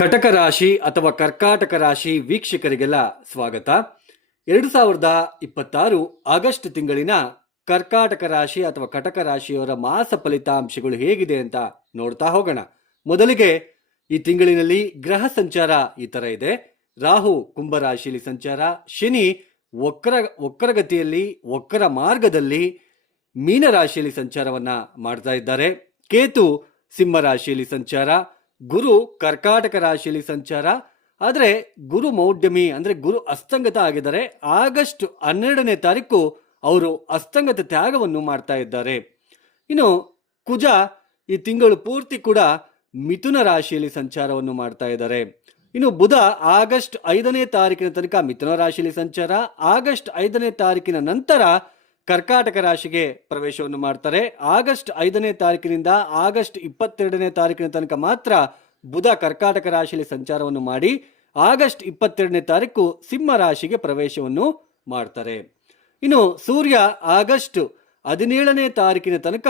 ಕಟಕ ರಾಶಿ ಅಥವಾ ಕರ್ಕಾಟಕ ರಾಶಿ ವೀಕ್ಷಕರಿಗೆಲ್ಲ ಸ್ವಾಗತ. 2026 ಆಗಸ್ಟ್ ತಿಂಗಳಿನ ಕರ್ಕಾಟಕ ರಾಶಿ ಅಥವಾ ಕಟಕ ರಾಶಿಯವರ ಮಾಸ ಫಲಿತಾಂಶಗಳು ಹೇಗಿದೆ ಅಂತ ನೋಡ್ತಾ ಹೋಗೋಣ. ಮೊದಲಿಗೆ ಈ ತಿಂಗಳಿನಲ್ಲಿ ಗ್ರಹ ಸಂಚಾರ ಈ ತರ ಇದೆ. ರಾಹು ಕುಂಭ ರಾಶಿಯಲ್ಲಿ ಸಂಚಾರ, ಶನಿ ವಕ್ರಗತಿಯಲ್ಲಿ ವಕ್ರ ಮಾರ್ಗದಲ್ಲಿ ಮೀನ ರಾಶಿಯಲ್ಲಿ ಸಂಚಾರವನ್ನ ಮಾಡ್ತಾ ಇದ್ದಾರೆ, ಕೇತು ಸಿಂಹ ರಾಶಿಯಲ್ಲಿ ಸಂಚಾರ, ಗುರು ಕರ್ಕಾಟಕ ರಾಶಿಯಲ್ಲಿ ಸಂಚಾರ. ಆದರೆ ಗುರು ಮೌಢ್ಯಮಿ ಅಂದ್ರೆ ಗುರು ಅಸ್ತಂಗತ ಆಗಿದ್ದಾರೆ. ಆಗಸ್ಟ್ 12ನೇ ತಾರೀಕು ಅವರು ಅಸ್ತಂಗತ ತ್ಯಾಗವನ್ನು ಮಾಡ್ತಾ ಇದ್ದಾರೆ. ಇನ್ನು ಕುಜ ಈ ತಿಂಗಳು ಪೂರ್ತಿ ಕೂಡ ಮಿಥುನ ರಾಶಿಯಲ್ಲಿ ಸಂಚಾರವನ್ನು ಮಾಡ್ತಾ ಇದ್ದಾರೆ. ಇನ್ನು ಬುಧ ಆಗಸ್ಟ್ 5ನೇ ತಾರೀಕಿನ ತನಕ ಮಿಥುನ ರಾಶಿಯಲ್ಲಿ ಸಂಚಾರ, ಆಗಸ್ಟ್ 5ನೇ ತಾರೀಕಿನ ನಂತರ ಕರ್ಕಾಟಕ ರಾಶಿಗೆ ಪ್ರವೇಶವನ್ನು ಮಾಡ್ತಾರೆ. ಆಗಸ್ಟ್ 5ನೇ ತಾರೀಕಿನಿಂದ ಆಗಸ್ಟ್ 22ನೇ ತಾರೀಕಿನ ತನಕ ಮಾತ್ರ ಬುಧ ಕರ್ಕಾಟಕ ರಾಶಿಯಲ್ಲಿ ಸಂಚಾರವನ್ನು ಮಾಡಿ ಆಗಸ್ಟ್ 22ನೇ ತಾರೀಕು ಸಿಂಹ ರಾಶಿಗೆ ಪ್ರವೇಶವನ್ನು ಮಾಡ್ತಾರೆ. ಇನ್ನು ಸೂರ್ಯ ಆಗಸ್ಟ್ 17ನೇ ತಾರೀಕಿನ ತನಕ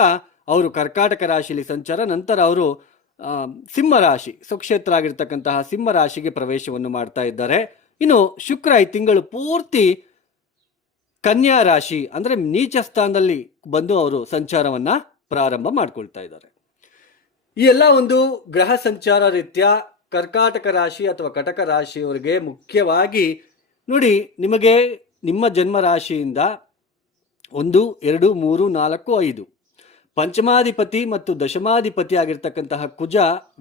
ಅವರು ಕರ್ಕಾಟಕ ರಾಶಿಯಲ್ಲಿ ಸಂಚಾರ, ನಂತರ ಅವರು ಸಿಂಹ ರಾಶಿ ಸ್ವಕ್ಷೇತ್ರ ಆಗಿರ್ತಕ್ಕಂತಹ ಸಿಂಹ ರಾಶಿಗೆ ಪ್ರವೇಶವನ್ನು ಮಾಡ್ತಾ ಇದ್ದಾರೆ. ಇನ್ನು ಶುಕ್ರ ಈ ತಿಂಗಳು ಪೂರ್ತಿ ಕನ್ಯಾ ರಾಶಿ ಅಂದ್ರೆ ನೀಚ ಸ್ಥಾನದಲ್ಲಿ ಬಂದು ಅವರು ಸಂಚಾರವನ್ನ ಪ್ರಾರಂಭ ಮಾಡ್ಕೊಳ್ತಾ ಇದ್ದಾರೆ. ಈ ಎಲ್ಲ ಒಂದು ಗ್ರಹ ಸಂಚಾರ ರೀತ್ಯ ಕರ್ಕಾಟಕ ರಾಶಿ ಅಥವಾ ಕಟಕ ರಾಶಿಯವರಿಗೆ ಮುಖ್ಯವಾಗಿ ನೋಡಿ, ನಿಮಗೆ ನಿಮ್ಮ ಜನ್ಮ ರಾಶಿಯಿಂದ 1, 2, 3, 4, 5 ಪಂಚಮಾಧಿಪತಿ ಮತ್ತು ದಶಮಾಧಿಪತಿ ಆಗಿರ್ತಕ್ಕಂತಹ ಕುಜ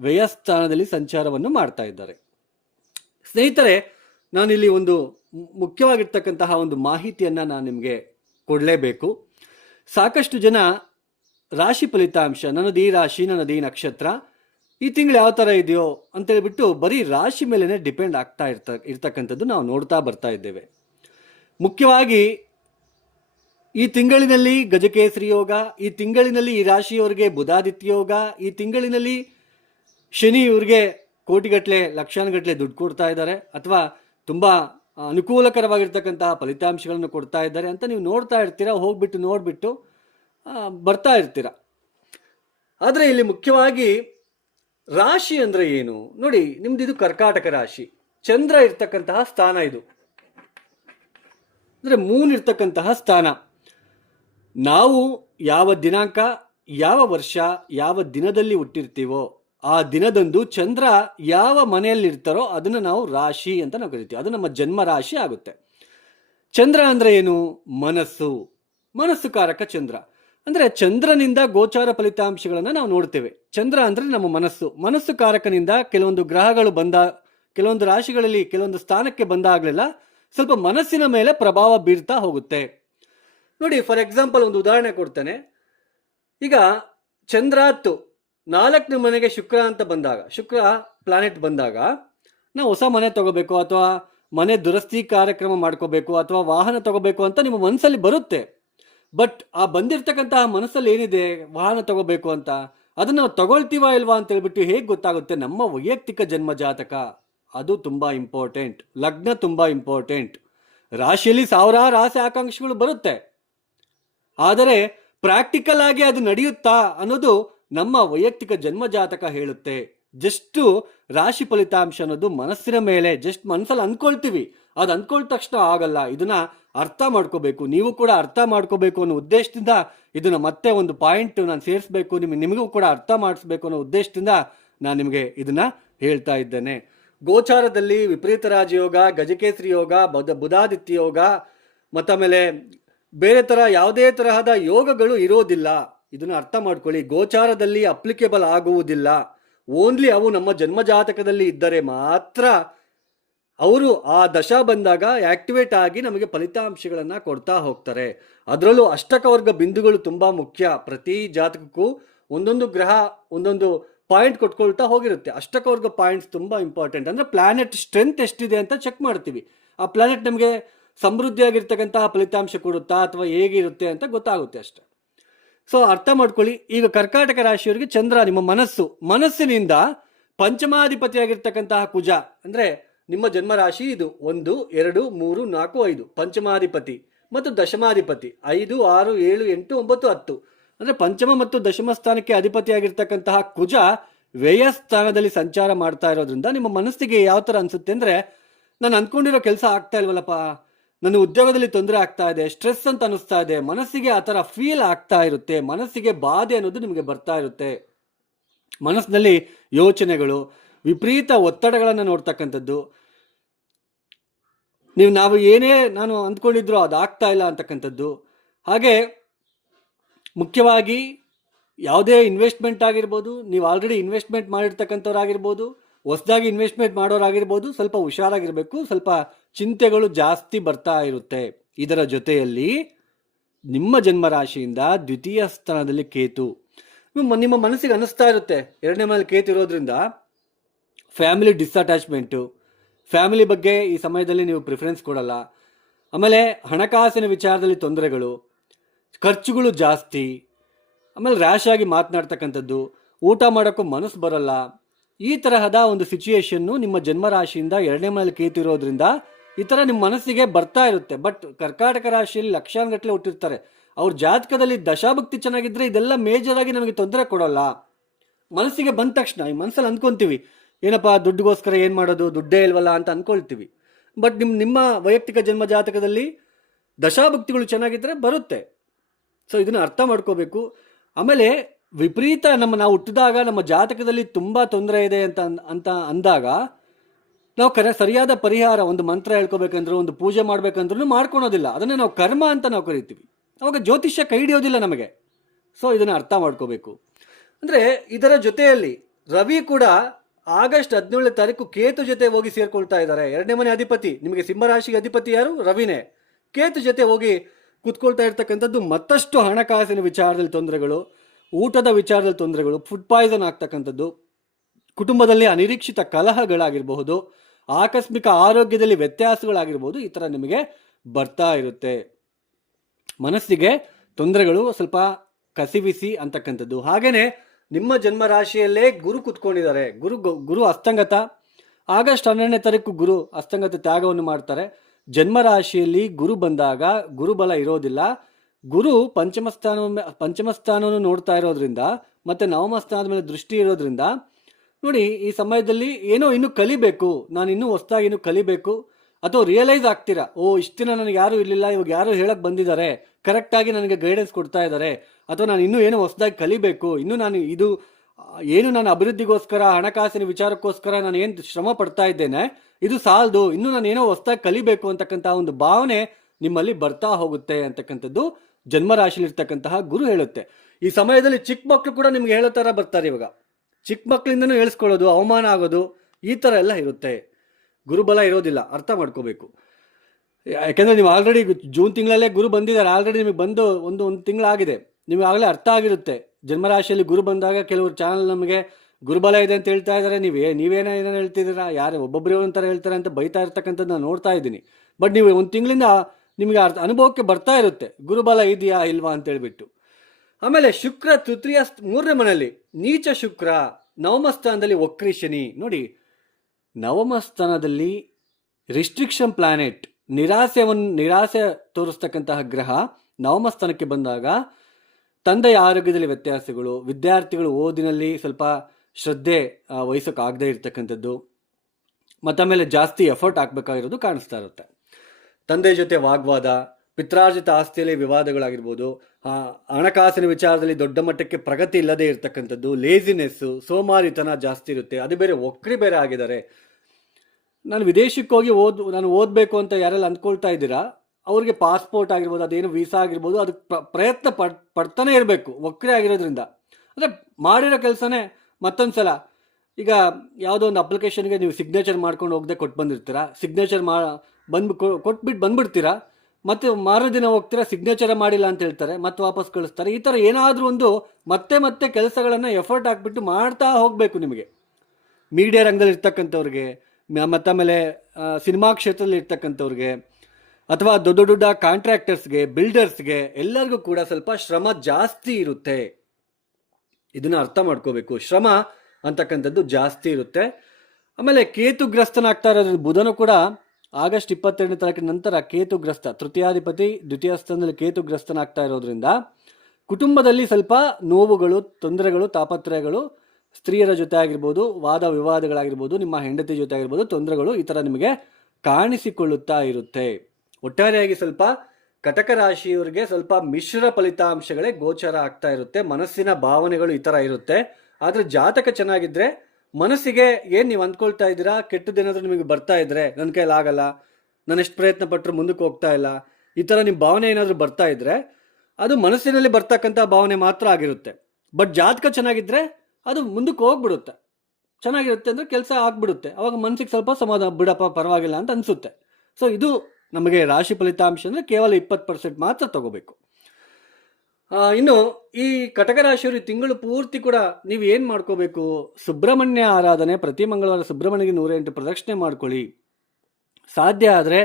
ವ್ಯಯಸ್ಥಾನದಲ್ಲಿ ಸಂಚಾರವನ್ನು ಮಾಡ್ತಾ ಇದ್ದಾರೆ. ಸ್ನೇಹಿತರೆ, ನಾನಿಲ್ಲಿ ಒಂದು ಮುಖ್ಯವಾಗಿರ್ತಕ್ಕಂತಹ ಒಂದು ಮಾಹಿತಿಯನ್ನು ನಾನು ನಿಮಗೆ ಕೊಡಲೇಬೇಕು. ಸಾಕಷ್ಟು ಜನ ರಾಶಿ ಫಲಿತಾಂಶ, ನನ್ನದು ಈ ರಾಶಿ, ನನ್ನದು ಈ ನಕ್ಷತ್ರ, ಈ ತಿಂಗಳು ಯಾವ ಥರ ಇದೆಯೋ ಅಂತೇಳ್ಬಿಟ್ಟು ಬರೀ ರಾಶಿ ಮೇಲೇ ಡಿಪೆಂಡ್ ಆಗ್ತಾ ಇರ್ತಕ್ಕಂಥದ್ದು ನಾವು ನೋಡ್ತಾ ಬರ್ತಾ ಇದ್ದೇವೆ. ಮುಖ್ಯವಾಗಿ ಈ ತಿಂಗಳಿನಲ್ಲಿ ಗಜಕೇಸರಿ ಯೋಗ, ಈ ತಿಂಗಳಿನಲ್ಲಿ ಈ ರಾಶಿಯವರಿಗೆ ಬುಧಾದಿತ್ಯ ಯೋಗ, ಈ ತಿಂಗಳಿನಲ್ಲಿ ಶನಿ ಇವ್ರಿಗೆ ಕೋಟಿಗಟ್ಟಲೆ ಲಕ್ಷಾನುಗಟ್ಟಲೆ ದುಡ್ಡು ಕೊಡ್ತಾ ಇದ್ದಾರೆ ಅಥವಾ ತುಂಬ ಅನುಕೂಲಕರವಾಗಿರ್ತಕ್ಕಂತಹ ಫಲಿತಾಂಶಗಳನ್ನು ಕೊಡ್ತಾ ಇದ್ದಾರೆ ಅಂತ ನೀವು ನೋಡ್ತಾ ಇರ್ತೀರಾ, ಹೋಗ್ಬಿಟ್ಟು ನೋಡ್ಬಿಟ್ಟು ಬರ್ತಾ ಇರ್ತೀರ. ಆದರೆ ಇಲ್ಲಿ ಮುಖ್ಯವಾಗಿ ರಾಶಿ ಅಂದ್ರೆ ಏನು ನೋಡಿ, ನಿಮ್ದು ಇದು ಕರ್ಕಾಟಕ ರಾಶಿ, ಚಂದ್ರ ಇರ್ತಕ್ಕಂತಹ ಸ್ಥಾನ, ಇದು ಅಂದ್ರೆ ಮೂನ್ ಇರ್ತಕ್ಕಂತಹ ಸ್ಥಾನ. ನಾವು ಯಾವ ದಿನಾಂಕ, ಯಾವ ವರ್ಷ, ಯಾವ ದಿನದಲ್ಲಿ ಹುಟ್ಟಿರ್ತೀವೋ ಆ ದಿನದಂದು ಚಂದ್ರ ಯಾವ ಮನೆಯಲ್ಲಿ ಇರ್ತಾರೋ ಅದನ್ನು ನಾವು ರಾಶಿ ಅಂತ ನಾವು ಕರಿತೀವಿ. ಅದು ನಮ್ಮ ಜನ್ಮ ರಾಶಿ ಆಗುತ್ತೆ. ಚಂದ್ರ ಅಂದ್ರೆ ಏನು? ಮನಸ್ಸು ಕಾರಕ ಚಂದ್ರ. ಅಂದ್ರೆ ಚಂದ್ರನಿಂದ ಗೋಚಾರ ಫಲಿತಾಂಶಗಳನ್ನು ನಾವು ನೋಡ್ತೇವೆ. ಚಂದ್ರ ಅಂದ್ರೆ ನಮ್ಮ ಮನಸ್ಸು ಕಾರಕನಿಂದ ಕೆಲವೊಂದು ಗ್ರಹಗಳು ಕೆಲವೊಂದು ರಾಶಿಗಳಲ್ಲಿ ಕೆಲವೊಂದು ಸ್ಥಾನಕ್ಕೆ ಬಂದಾಗಲೆಲ್ಲ ಸ್ವಲ್ಪ ಮನಸ್ಸಿನ ಮೇಲೆ ಪ್ರಭಾವ ಬೀರ್ತಾ ಹೋಗುತ್ತೆ. ನೋಡಿ, ಫಾರ್ ಎಕ್ಸಾಂಪಲ್ ಒಂದು ಉದಾಹರಣೆ ಕೊಡ್ತೇನೆ. ಈಗ ಚಂದ್ರಾತ್ತು 4ನೇ ಮನೆಗೆ ಶುಕ್ರ ಅಂತ ಬಂದಾಗ, ಶುಕ್ರ ಪ್ಲಾನೆಟ್ ಬಂದಾಗ ನಾವು ಹೊಸ ಮನೆ ತಗೋಬೇಕು ಅಥವಾ ಮನೆ ದುರಸ್ತಿ ಕಾರ್ಯಕ್ರಮ ಮಾಡ್ಕೋಬೇಕು ಅಥವಾ ವಾಹನ ತಗೋಬೇಕು ಅಂತ ನಿಮ್ಮ ಮನಸ್ಸಲ್ಲಿ ಬರುತ್ತೆ. ಬಟ್ ಆ ಬಂದಿರತಕ್ಕಂತಹ ಮನಸ್ಸಲ್ಲಿ ಏನಿದೆ ವಾಹನ ತಗೋಬೇಕು ಅಂತ, ಅದನ್ನ ನಾವು ತಗೊಳ್ತೀವಾ ಇಲ್ವಾ ಅಂತ ಹೇಳ್ಬಿಟ್ಟು ಹೇಗೆ ಗೊತ್ತಾಗುತ್ತೆ? ನಮ್ಮ ವೈಯಕ್ತಿಕ ಜನ್ಮ ಜಾತಕ ಅದು ತುಂಬಾ ಇಂಪಾರ್ಟೆಂಟ್, ಲಗ್ನ ತುಂಬಾ ಇಂಪಾರ್ಟೆಂಟ್. ರಾಶಿಯಲ್ಲಿ ಸಾವಿರಾರು ಆಸೆ ಆಕಾಂಕ್ಷೆಗಳು ಬರುತ್ತೆ, ಆದರೆ ಪ್ರಾಕ್ಟಿಕಲ್ ಆಗಿ ಅದು ನಡೆಯುತ್ತಾ ಅನ್ನೋದು ನಮ್ಮ ವೈಯಕ್ತಿಕ ಜನ್ಮ ಜಾತಕ ಹೇಳುತ್ತೆ. ಜಸ್ಟ್ ರಾಶಿ ಫಲಿತಾಂಶ ಅನ್ನೋದು ಮನಸ್ಸಿನ ಮೇಲೆ ಜಸ್ಟ್ ಮನಸ್ಸಲ್ಲಿ ಅನ್ಕೊಳ್ತೀವಿ, ಅದು ಅನ್ಕೊಳ್ದ ತಕ್ಷಣ ಆಗಲ್ಲ. ಇದನ್ನ ಅರ್ಥ ಮಾಡ್ಕೋಬೇಕು, ನೀವು ಕೂಡ ಅರ್ಥ ಮಾಡ್ಕೋಬೇಕು ಅನ್ನೋ ಉದ್ದೇಶದಿಂದ ಇದನ್ನ ಮತ್ತೆ ಒಂದು ಪಾಯಿಂಟ್ ನಾನು ಸೇರಿಸ್ಬೇಕು, ನಿಮಗೂ ಕೂಡ ಅರ್ಥ ಮಾಡಿಸ್ಬೇಕು ಅನ್ನೋ ಉದ್ದೇಶದಿಂದ ನಾನು ನಿಮಗೆ ಇದನ್ನ ಹೇಳ್ತಾ ಇದ್ದೇನೆ. ಗೋಚಾರದಲ್ಲಿ ವಿಪರೀತ ರಾಜಯೋಗ, ಗಜಕೇಸರಿ ಯೋಗ, ಬುಧಾದಿತ್ಯ ಯೋಗ ಮತ್ತಾಮೇಲೆ ಬೇರೆ ತರ ಯಾವುದೇ ತರಹದ ಯೋಗಗಳು ಇರೋದಿಲ್ಲ. ಇದನ್ನ ಅರ್ಥ ಮಾಡ್ಕೊಳ್ಳಿ. ಗೋಚಾರದಲ್ಲಿ ಅಪ್ಲಿಕೇಬಲ್ ಆಗುವುದಿಲ್ಲ. ಓನ್ಲಿ ಅವು ನಮ್ಮ ಜನ್ಮ ಜಾತಕದಲ್ಲಿ ಇದ್ದರೆ ಮಾತ್ರ ಅವರು ಆ ದಶ ಬಂದಾಗ ಆಕ್ಟಿವೇಟ್ ಆಗಿ ನಮಗೆ ಫಲಿತಾಂಶಗಳನ್ನ ಕೊಡ್ತಾ ಹೋಗ್ತಾರೆ. ಅದರಲ್ಲೂ ಅಷ್ಟಕವರ್ಗ ಬಿಂದುಗಳು ತುಂಬಾ ಮುಖ್ಯ. ಪ್ರತಿ ಜಾತಕಕ್ಕೂ ಒಂದೊಂದು ಗ್ರಹ ಒಂದೊಂದು ಪಾಯಿಂಟ್ ಕೊಟ್ಕೊಳ್ತಾ ಹೋಗಿರುತ್ತೆ. ಅಷ್ಟಕವರ್ಗ ಪಾಯಿಂಟ್ಸ್ ತುಂಬಾ ಇಂಪಾರ್ಟೆಂಟ್. ಅಂದ್ರೆ ಪ್ಲಾನೆಟ್ ಸ್ಟ್ರೆಂತ್ ಎಷ್ಟಿದೆ ಅಂತ ಚೆಕ್ ಮಾಡ್ತೀವಿ. ಆ ಪ್ಲಾನೆಟ್ ನಮಗೆ ಸಮೃದ್ಧಿಯಾಗಿರ್ತಕ್ಕಂತಹ ಫಲಿತಾಂಶ ಕೊಡುತ್ತಾ ಅಥವಾ ಹೇಗಿರುತ್ತೆ ಅಂತ ಗೊತ್ತಾಗುತ್ತೆ ಅಷ್ಟೆ. ಸೊ ಅರ್ಥ ಮಾಡ್ಕೊಳ್ಳಿ. ಈಗ ಕರ್ಕಾಟಕ ರಾಶಿಯವರಿಗೆ ಚಂದ್ರ ನಿಮ್ಮ ಮನಸ್ಸಿನಿಂದ ಪಂಚಮಾಧಿಪತಿಯಾಗಿರ್ತಕ್ಕಂತಹ ಕುಜ ಅಂದ್ರೆ ನಿಮ್ಮ ಜನ್ಮ ರಾಶಿ ಇದು 1, 2, 3, 4, 5 ಪಂಚಮಾಧಿಪತಿ ಮತ್ತು ದಶಮಾಧಿಪತಿ 5, 6, 7, 8, 9, 10 ಅಂದ್ರೆ ಪಂಚಮ ಮತ್ತು ದಶಮ ಸ್ಥಾನಕ್ಕೆ ಅಧಿಪತಿಯಾಗಿರ್ತಕ್ಕಂತಹ ಕುಜ ವ್ಯಯ ಸ್ಥಾನದಲ್ಲಿ ಸಂಚಾರ ಮಾಡ್ತಾ ಇರೋದ್ರಿಂದ ನಿಮ್ಮ ಮನಸ್ಸಿಗೆ ಯಾವ ಥರ ಅನಿಸುತ್ತೆ ಅಂದರೆ, ನಾನು ಅಂದ್ಕೊಂಡಿರೋ ಕೆಲಸ ಆಗ್ತಾ ಇಲ್ವಲ್ಲಪ್ಪ, ನನ್ನ ಉದ್ಯೋಗದಲ್ಲಿ ತೊಂದರೆ ಆಗ್ತಾ ಇದೆ, ಸ್ಟ್ರೆಸ್ ಅಂತ ಅನಿಸ್ತಾ ಇದೆ, ಮನಸ್ಸಿಗೆ ಆ ಥರ ಫೀಲ್ ಆಗ್ತಾ ಇರುತ್ತೆ, ಮನಸ್ಸಿಗೆ ಬಾಧೆ ಅನ್ನೋದು ನಿಮಗೆ ಬರ್ತಾ ಇರುತ್ತೆ. ಮನಸ್ಸಿನಲ್ಲಿ ಯೋಚನೆಗಳು, ವಿಪರೀತ ಒತ್ತಡಗಳನ್ನು ನೋಡ್ತಕ್ಕಂಥದ್ದು, ನಾವು ಏನೇ ನಾನು ಅಂದ್ಕೊಂಡಿದ್ರು ಅದು ಆಗ್ತಾ ಇಲ್ಲ ಅಂತಕ್ಕಂಥದ್ದು. ಹಾಗೆ ಮುಖ್ಯವಾಗಿ ಯಾವುದೇ ಇನ್ವೆಸ್ಟ್ಮೆಂಟ್ ಆಗಿರ್ಬೋದು, ನೀವು ಆಲ್ರೆಡಿ ಇನ್ವೆಸ್ಟ್ಮೆಂಟ್ ಮಾಡಿರ್ತಕ್ಕಂಥವ್ರಾಗಿರ್ಬೋದು, ಹೊಸದಾಗಿ ಇನ್ವೆಸ್ಟ್ಮೆಂಟ್ ಮಾಡೋರಾಗಿರ್ಬೋದು, ಸ್ವಲ್ಪ ಹುಷಾರಾಗಿರಬೇಕು. ಸ್ವಲ್ಪ ಚಿಂತೆಗಳು ಜಾಸ್ತಿ ಬರ್ತಾ ಇರುತ್ತೆ. ಇದರ ಜೊತೆಯಲ್ಲಿ ನಿಮ್ಮ ಜನ್ಮರಾಶಿಯಿಂದ ದ್ವಿತೀಯ ಸ್ಥಾನದಲ್ಲಿ ಕೇತು. ನಿಮ್ಮ ಮನಸ್ಸಿಗೆ ಅನ್ನಿಸ್ತಾ ಇರುತ್ತೆ, 2ನೇ ಮನೇಲಿ ಕೇತು ಇರೋದ್ರಿಂದ ಫ್ಯಾಮಿಲಿ ಡಿಸ್ಅಟ್ಯಾಚ್ಮೆಂಟು, ಫ್ಯಾಮಿಲಿ ಬಗ್ಗೆ ಈ ಸಮಯದಲ್ಲಿ ನೀವು ಪ್ರಿಫರೆನ್ಸ್ ಕೊಡಲ್ಲ. ಆಮೇಲೆ ಹಣಕಾಸಿನ ವಿಚಾರದಲ್ಲಿ ತೊಂದರೆಗಳು, ಖರ್ಚುಗಳು ಜಾಸ್ತಿ, ಆಮೇಲೆ ರ್ಯಾಶ್ ಆಗಿ ಮಾತನಾಡ್ತಕ್ಕಂಥದ್ದು, ಊಟ ಮಾಡೋಕ್ಕೂ ಮನಸ್ಸು ಬರಲ್ಲ. ಈ ತರಹದ ಒಂದು ಸಿಚುಯೇಷನ್ನು ನಿಮ್ಮ ಜನ್ಮರಾಶಿಯಿಂದ 2ನೇ ಮನೇಲಿ ಕೇತು ಇರೋದ್ರಿಂದ ಈ ಥರ ನಿಮ್ಮ ಮನಸ್ಸಿಗೆ ಬರ್ತಾ ಇರುತ್ತೆ. ಬಟ್ ಕರ್ಕಾಟಕ ರಾಶಿಯಲ್ಲಿ ಲಕ್ಷಾನುಗಟ್ಟಲೆ ಹುಟ್ಟಿರ್ತಾರೆ. ಅವ್ರ ಜಾತಕದಲ್ಲಿ ದಶಾಭಕ್ತಿ ಚೆನ್ನಾಗಿದ್ದರೆ ಇದೆಲ್ಲ ಮೇಜರಾಗಿ ನಮಗೆ ತೊಂದರೆ ಕೊಡೋಲ್ಲ. ಮನಸ್ಸಿಗೆ ಬಂದ ತಕ್ಷಣ ಈ ಮನಸ್ಸಲ್ಲಿ ಅಂದ್ಕೊತೀವಿ, ಏನಪ್ಪ ದುಡ್ಡಿಗೋಸ್ಕರ ಏನು ಮಾಡೋದು, ದುಡ್ಡೇ ಇಲ್ವಲ್ಲ ಅಂತ ಅಂದ್ಕೊಳ್ತೀವಿ. ಬಟ್ ನಿಮ್ಮ ವೈಯಕ್ತಿಕ ಜನ್ಮ ಜಾತಕದಲ್ಲಿ ದಶಾಭಕ್ತಿಗಳು ಚೆನ್ನಾಗಿದ್ದರೆ ಬರುತ್ತೆ. ಸೊ ಇದನ್ನು ಅರ್ಥ ಮಾಡ್ಕೋಬೇಕು. ಆಮೇಲೆ ವಿಪರೀತ ನಾವು ಹುಟ್ಟಿದಾಗ ನಮ್ಮ ಜಾತಕದಲ್ಲಿ ತುಂಬ ತೊಂದರೆ ಇದೆ ಅಂತ ಅಂದಾಗ ನಾವು ಸರಿಯಾದ ಪರಿಹಾರ, ಒಂದು ಮಂತ್ರ ಹೇಳ್ಕೊಬೇಕಂದ್ರೂ, ಒಂದು ಪೂಜೆ ಮಾಡ್ಬೇಕಂದ್ರೂ ಮಾಡ್ಕೊಳೋದಿಲ್ಲ. ಅದನ್ನೇ ನಾವು ಕರ್ಮ ಅಂತ ನಾವು ಕರಿತೀವಿ. ಅವಾಗ ಜ್ಯೋತಿಷ್ಯ ಕೈ ಹಿಡಿಯೋದಿಲ್ಲ ನಮಗೆ. ಸೊ ಇದನ್ನು ಅರ್ಥ ಮಾಡ್ಕೋಬೇಕು. ಅಂದರೆ ಇದರ ಜೊತೆಯಲ್ಲಿ ರವಿ ಕೂಡ ಆಗಸ್ಟ್ 17ನೇ ತಾರೀಕು ಕೇತು ಜೊತೆ ಹೋಗಿ ಸೇರ್ಕೊಳ್ತಾ ಇದ್ದಾರೆ. 2ನೇ ಮನೆ ಅಧಿಪತಿ, ನಿಮಗೆ ಸಿಂಹರಾಶಿಗೆ ಅಧಿಪತಿ ಯಾರು? ರವಿನೇ. ಕೇತು ಜೊತೆ ಹೋಗಿ ಕೂತ್ಕೊಳ್ತಾ ಇರ್ತಕ್ಕಂಥದ್ದು ಮತ್ತಷ್ಟು ಹಣಕಾಸಿನ ವಿಚಾರದಲ್ಲಿ ತೊಂದರೆಗಳು, ಊಟದ ವಿಚಾರದಲ್ಲಿ ತೊಂದರೆಗಳು, ಫುಡ್ ಪಾಯ್ಸನ್ ಆಗ್ತಕ್ಕಂಥದ್ದು, ಕುಟುಂಬದಲ್ಲಿ ಅನಿರೀಕ್ಷಿತ ಕಲಹಗಳಾಗಿರಬಹುದು, ಆಕಸ್ಮಿಕ ಆರೋಗ್ಯದಲ್ಲಿ ವ್ಯತ್ಯಾಸಗಳಾಗಿರ್ಬೋದು, ಈ ಥರ ನಿಮಗೆ ಬರ್ತಾ ಇರುತ್ತೆ. ಮನಸ್ಸಿಗೆ ತೊಂದರೆಗಳು, ಸ್ವಲ್ಪ ಕಸಿವಿಸಿ ಅಂತಕ್ಕಂಥದ್ದು. ಹಾಗೆಯೇ ನಿಮ್ಮ ಜನ್ಮ ರಾಶಿಯಲ್ಲೇ ಗುರು ಕುತ್ಕೊಂಡಿದ್ದಾರೆ. ಗುರು ಅಸ್ತಂಗತ, ಆಗಸ್ಟ್ 12ನೇ ತಾರೀಕು ಗುರು ಅಸ್ತಂಗತ ತ್ಯಾಗವನ್ನು ಮಾಡ್ತಾರೆ. ಜನ್ಮ ರಾಶಿಯಲ್ಲಿ ಗುರು ಬಂದಾಗ ಗುರುಬಲ ಇರೋದಿಲ್ಲ. ಗುರು ಪಂಚಮ ಸ್ಥಾನವನ್ನು ನೋಡ್ತಾ ಇರೋದ್ರಿಂದ ಮತ್ತು 9ಮ ಸ್ಥಾನದ ಮೇಲೆ ದೃಷ್ಟಿ ಇರೋದ್ರಿಂದ ನೋಡಿ, ಈ ಸಮಯದಲ್ಲಿ ಏನೋ ಇನ್ನೂ ಕಲಿಬೇಕು, ನಾನು ಇನ್ನೂ ಹೊಸದಾಗಿ ಇನ್ನೂ ಕಲಿಬೇಕು, ಅಥವಾ ರಿಯಲೈಸ್ ಆಗ್ತೀರಾ, ಇಷ್ಟು ದಿನ ನನಗೆ ಯಾರೂ ಇರಲಿಲ್ಲ, ಇವಾಗ ಯಾರು ಹೇಳಕ್ಕೆ ಬಂದಿದ್ದಾರೆ, ಕರೆಕ್ಟಾಗಿ ನನಗೆ ಗೈಡೆನ್ಸ್ ಕೊಡ್ತಾ ಇದ್ದಾರೆ, ಅಥವಾ ನಾನು ಇನ್ನೂ ಏನೋ ಹೊಸದಾಗಿ ಕಲಿಬೇಕು, ಇನ್ನೂ ನಾನು ಅಭಿವೃದ್ಧಿಗೋಸ್ಕರ, ಹಣಕಾಸಿನ ವಿಚಾರಕ್ಕೋಸ್ಕರ ನಾನು ಏನು ಶ್ರಮ ಪಡ್ತಾ ಇದ್ದೇನೆ, ಇದು ಸಾಲದು, ಇನ್ನೂ ನಾನು ಏನೋ ಹೊಸದಾಗಿ ಕಲಿಬೇಕು ಅಂತಕ್ಕಂಥ ಒಂದು ಭಾವನೆ ನಿಮ್ಮಲ್ಲಿ ಬರ್ತಾ ಹೋಗುತ್ತೆ ಅಂತಕ್ಕಂಥದ್ದು ಜನ್ಮರಾಶಿಲಿರ್ತಕ್ಕಂತಹ ಗುರು ಹೇಳುತ್ತೆ. ಈ ಸಮಯದಲ್ಲಿ ಚಿಕ್ಕ ಮಕ್ಕಳು ಕೂಡ ನಿಮ್ಗೆ ಹೇಳೋ ಥರ ಬರ್ತಾರೆ. ಇವಾಗ ಚಿಕ್ಕ ಮಕ್ಕಳಿಂದನೂ ಹೇಳಿಸ್ಕೊಳ್ಳೋದು, ಅವಮಾನ ಆಗೋದು, ಈ ಥರ ಎಲ್ಲ ಇರುತ್ತೆ. ಗುರುಬಲ ಇರೋದಿಲ್ಲ, ಅರ್ಥ ಮಾಡ್ಕೋಬೇಕು. ಯಾಕೆಂದರೆ ನೀವು ಆಲ್ರೆಡಿ ಜೂನ್ ತಿಂಗಳಲ್ಲೇ ಗುರು ಬಂದಿದ್ದಾರೆ. ಆಲ್ರೆಡಿ ನಿಮಗೆ ಬಂದು ಒಂದು ತಿಂಗಳಾಗಿದೆ. ನಿಮಗೆ ಆಗಲೇ ಅರ್ಥ ಆಗಿರುತ್ತೆ. ಜನ್ಮರಾಶಿಯಲ್ಲಿ ಗುರು ಬಂದಾಗ ಕೆಲವರು ಚಾನಲ್ ನಮಗೆ ಗುರುಬಲ ಇದೆ ಅಂತ ಹೇಳ್ತಾ ಇದ್ದಾರೆ, ನೀವೇನೋ ಹೇಳ್ತಿದ್ದೀರಾ, ಒಬ್ಬೊಬ್ಬರೇ ಒಂಥರ ಹೇಳ್ತಾರೆ ಅಂತ ಬೈತಾ ಇರ್ತಕ್ಕಂಥದ್ದು ನಾನು ನೋಡ್ತಾ ಇದ್ದೀನಿ. ಬಟ್ ನೀವು ಒಂದು ತಿಂಗಳಿಂದ ನಿಮಗೆ ಅನುಭವಕ್ಕೆ ಬರ್ತಾ ಇರುತ್ತೆ ಗುರುಬಲ ಇದೆಯಾ ಇಲ್ವಾ ಅಂತೇಳ್ಬಿಟ್ಟು. ಆಮೇಲೆ ಶುಕ್ರ ತೃತೀಯ 3ನೇ ಮನೆಯಲ್ಲಿ ನೀಚ ಶುಕ್ರ, 9ಮ ಸ್ಥಾನದಲ್ಲಿ ವಕ್ರಿ ಶನಿ. ನೋಡಿ, 9ಮ ಸ್ಥಾನದಲ್ಲಿ ರಿಸ್ಟ್ರಿಕ್ಷನ್ ಪ್ಲಾನೆಟ್, ನಿರಾಸೆ ತೋರಿಸ್ತಕ್ಕಂತಹ ಗ್ರಹ 9ಮ ಸ್ಥಾನಕ್ಕೆ ಬಂದಾಗ ತಂದೆಯ ಆರೋಗ್ಯದಲ್ಲಿ ವ್ಯತ್ಯಾಸಗಳು, ವಿದ್ಯಾರ್ಥಿಗಳು ಓದಿನಲ್ಲಿ ಸ್ವಲ್ಪ ಶ್ರದ್ಧೆ ವಹಿಸೋಕ್ಕಾಗದೇ ಇರ್ತಕ್ಕಂಥದ್ದು, ಆಮೇಲೆ ಜಾಸ್ತಿ ಎಫರ್ಟ್ ಹಾಕಬೇಕಾಗಿರೋದು ಕಾಣಿಸ್ತಾ ಇರುತ್ತೆ. ತಂದೆ ಜೊತೆ ವಾಗ್ವಾದ, ಪಿತ್ರಾರ್ಜಿತ ಆಸ್ತಿಯಲ್ಲಿ ವಿವಾದಗಳಾಗಿರ್ಬೋದು, ಹಣಕಾಸಿನ ವಿಚಾರದಲ್ಲಿ ದೊಡ್ಡ ಮಟ್ಟಕ್ಕೆ ಪ್ರಗತಿ ಇಲ್ಲದೆ ಇರತಕ್ಕಂಥದ್ದು, ಲೇಜಿನೆಸ್ಸು, ಸೋಮಾರಿತನ ಜಾಸ್ತಿ ಇರುತ್ತೆ. ಅದು ಬೇರೆ ವಕ್ರಿ ಬೇರೆ ಆಗಿದ್ದಾರೆ. ನಾನು ವಿದೇಶಕ್ಕೆ ಹೋಗಿ ನಾನು ಓದಬೇಕು ಅಂತ ಯಾರೆಲ್ಲ ಅಂದ್ಕೊಳ್ತಾ ಇದ್ದೀರಾ, ಅವ್ರಿಗೆ ಪಾಸ್ಪೋರ್ಟ್ ಆಗಿರ್ಬೋದು, ಅದೇನು ವೀಸಾ ಆಗಿರ್ಬೋದು, ಅದಕ್ಕೆ ಪ್ರಯತ್ನ ಪಡ್ತಾನೆ ಇರಬೇಕು. ವಕ್ರಿ ಆಗಿರೋದ್ರಿಂದ ಅಂದರೆ ಮಾಡಿರೋ ಕೆಲಸನೇ ಮತ್ತೊಂದು ಸಲ, ಈಗ ಯಾವುದೋ ಒಂದು ಅಪ್ಲಿಕೇಶನ್ಗೆ ನೀವು ಸಿಗ್ನೇಚರ್ ಮಾಡ್ಕೊಂಡು ಹೋಗದೆ ಕೊಟ್ಟು ಬಂದಿರ್ತೀರಾ, ಸಿಗ್ನೇಚರ್ ಕೊಟ್ಬಿಟ್ಟು ಬಂದ್ಬಿಡ್ತೀರಾ, ಮತ್ತೆ ಮಾರೋ ದಿನ ಹೋಗ್ತೀರಾ, ಸಿಗ್ನೇಚರ್ ಮಾಡಿಲ್ಲ ಅಂತ ಹೇಳ್ತಾರೆ, ಮತ್ತೆ ವಾಪಸ್ ಕಳಿಸ್ತಾರೆ. ಈ ಥರ ಏನಾದರೂ ಒಂದು ಮತ್ತೆ ಕೆಲಸಗಳನ್ನು ಎಫರ್ಟ್ ಹಾಕ್ಬಿಟ್ಟು ಮಾಡ್ತಾ ಹೋಗಬೇಕು. ನಿಮಗೆ ಮೀಡಿಯಾ ರಂಗದಲ್ಲಿ ಇರ್ತಕ್ಕಂಥವ್ರಿಗೆ, ಆಮೇಲೆ ಸಿನಿಮಾ ಕ್ಷೇತ್ರದಲ್ಲಿ ಇರ್ತಕ್ಕಂಥವ್ರಿಗೆ, ಅಥವಾ ದೊಡ್ಡ ಕಾಂಟ್ರಾಕ್ಟರ್ಸ್ಗೆ, ಬಿಲ್ಡರ್ಸ್ಗೆ, ಎಲ್ಲರಿಗೂ ಕೂಡ ಸ್ವಲ್ಪ ಶ್ರಮ ಜಾಸ್ತಿ ಇರುತ್ತೆ. ಇದನ್ನು ಅರ್ಥ ಮಾಡ್ಕೋಬೇಕು. ಶ್ರಮ ಅಂತಕ್ಕಂಥದ್ದು ಜಾಸ್ತಿ ಇರುತ್ತೆ. ಆಮೇಲೆ ಕೇತುಗ್ರಸ್ತನಾಗ್ತಾ ಇರೋದು ಬುಧನು ಕೂಡ ಆಗಸ್ಟ್ 22ನೇ ತಾರೀಕಿನ ನಂತರ ಕೇತುಗ್ರಸ್ತ, ತೃತೀಯಾಧಿಪತಿ ದ್ವಿತೀಯ ಸ್ಥಾನದಲ್ಲಿ ಕೇತುಗ್ರಸ್ತನಾಗ್ತಾ ಇರೋದ್ರಿಂದ ಕುಟುಂಬದಲ್ಲಿ ಸ್ವಲ್ಪ ನೋವುಗಳು, ತೊಂದರೆಗಳು, ತಾಪತ್ರಯಗಳು ಸ್ತ್ರೀಯರ ಜೊತೆ ಆಗಿರ್ಬೋದು, ವಾದ ವಿವಾದಗಳಾಗಿರ್ಬೋದು, ನಿಮ್ಮ ಹೆಂಡತಿ ಜೊತೆ ಆಗಿರ್ಬೋದು, ತೊಂದರೆಗಳು ಈ ಥರ ನಿಮಗೆ ಕಾಣಿಸಿಕೊಳ್ಳುತ್ತಾ ಇರುತ್ತೆ. ಒಟ್ಟಾರೆಯಾಗಿ ಸ್ವಲ್ಪ ಕಟಕ ರಾಶಿಯವರಿಗೆ ಸ್ವಲ್ಪ ಮಿಶ್ರ ಫಲಿತಾಂಶಗಳೇ ಗೋಚರ ಆಗ್ತಾ ಇರುತ್ತೆ. ಮನಸ್ಸಿನ ಭಾವನೆಗಳು ಈ ಥರ ಇರುತ್ತೆ. ಆದರೆ ಜಾತಕ ಚೆನ್ನಾಗಿದ್ದರೆ ಮನಸ್ಸಿಗೆ ಏನು ನೀವು ಅಂದ್ಕೊಳ್ತಾ ಇದ್ದೀರಾ, ಕೆಟ್ಟದ್ದೇನಾದರೂ ನಿಮಗೆ ಬರ್ತಾ ಇದ್ದರೆ, ನನ್ನ ಕೈಲಿ ಆಗಲ್ಲ, ನಾನು ಎಷ್ಟು ಪ್ರಯತ್ನ ಪಟ್ಟರು ಮುಂದಕ್ಕೆ ಹೋಗ್ತಾ ಇಲ್ಲ, ಈ ಥರ ನಿಮ್ಮ ಭಾವನೆ ಏನಾದರೂ ಬರ್ತಾ ಇದ್ದರೆ ಅದು ಮನಸ್ಸಿನಲ್ಲಿ ಬರ್ತಕ್ಕಂಥ ಭಾವನೆ ಮಾತ್ರ ಆಗಿರುತ್ತೆ. ಬಟ್ ಜಾತಕ ಚೆನ್ನಾಗಿದ್ದರೆ ಅದು ಮುಂದಕ್ಕೆ ಹೋಗ್ಬಿಡುತ್ತೆ. ಚೆನ್ನಾಗಿರುತ್ತೆ ಅಂದರೆ ಕೆಲಸ ಆಗ್ಬಿಡುತ್ತೆ. ಅವಾಗ ಮನಸ್ಸಿಗೆ ಸ್ವಲ್ಪ ಸಮಾಧಾನ, ಬಿಡಪ್ಪ ಪರವಾಗಿಲ್ಲ ಅಂತ ಅನಿಸುತ್ತೆ. ಸೊ ಇದು ನಮಗೆ ರಾಶಿ ಫಲಿತಾಂಶ ಅಂದರೆ ಕೇವಲ 20% ಮಾತ್ರ ತಗೋಬೇಕು. ಇನ್ನು ಈ ಕಟಕ ರಾಶಿಯವರು ಈ ತಿಂಗಳು ಪೂರ್ತಿ ಕೂಡ ನೀವು ಏನು ಮಾಡ್ಕೋಬೇಕು, ಸುಬ್ರಹ್ಮಣ್ಯ ಆರಾಧನೆ ಪ್ರತಿ ಮಂಗಳವಾರ ಸುಬ್ರಹ್ಮಣ್ಯಗೆ 108 ಪ್ರದಕ್ಷಿಣೆ ಮಾಡ್ಕೊಳ್ಳಿ. ಸಾಧ್ಯ ಆದರೆ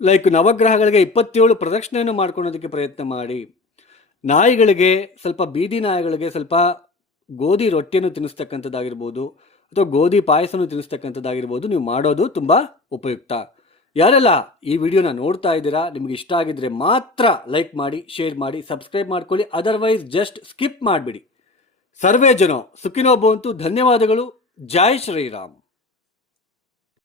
ಲೈಕ್ ನವಗ್ರಹಗಳಿಗೆ 27 ಪ್ರದಕ್ಷಿಣೆಯನ್ನು ಮಾಡ್ಕೊಳ್ಳೋದಕ್ಕೆ ಪ್ರಯತ್ನ ಮಾಡಿ. ನಾಯಿಗಳಿಗೆ ಸ್ವಲ್ಪ, ಬೀದಿ ನಾಯಿಗಳಿಗೆ ಸ್ವಲ್ಪ ಗೋಧಿ ರೊಟ್ಟಿಯನ್ನು ತಿನ್ನಿಸ್ತಕ್ಕಂಥದ್ದಾಗಿರ್ಬೋದು ಅಥವಾ ಗೋಧಿ ಪಾಯಸನೂ ತಿನ್ನಿಸ್ತಕ್ಕಂಥದ್ದಾಗಿರ್ಬೋದು ನೀವು ಮಾಡೋದು ತುಂಬ ಉಪಯುಕ್ತ. ಯಾರೆಲ್ಲ ಈ ವಿಡಿಯೋನ ನೋಡ್ತಾ ಇದ್ದೀರಾ, ನಿಮ್ಗೆ ಇಷ್ಟ ಆಗಿದ್ರೆ ಮಾತ್ರ ಲೈಕ್ ಮಾಡಿ, ಶೇರ್ ಮಾಡಿ, ಸಬ್ಸ್ಕ್ರೈಬ್ ಮಾಡ್ಕೊಳ್ಳಿ. ಅದರ್ವೈಸ್ ಜಸ್ಟ್ ಸ್ಕಿಪ್ ಮಾಡಿಬಿಡಿ. ಸರ್ವೇ ಜನ ಸುಖಿನೋ ಭವಂತು. ಧನ್ಯವಾದಗಳು. ಜೈ ಶ್ರೀರಾಮ್.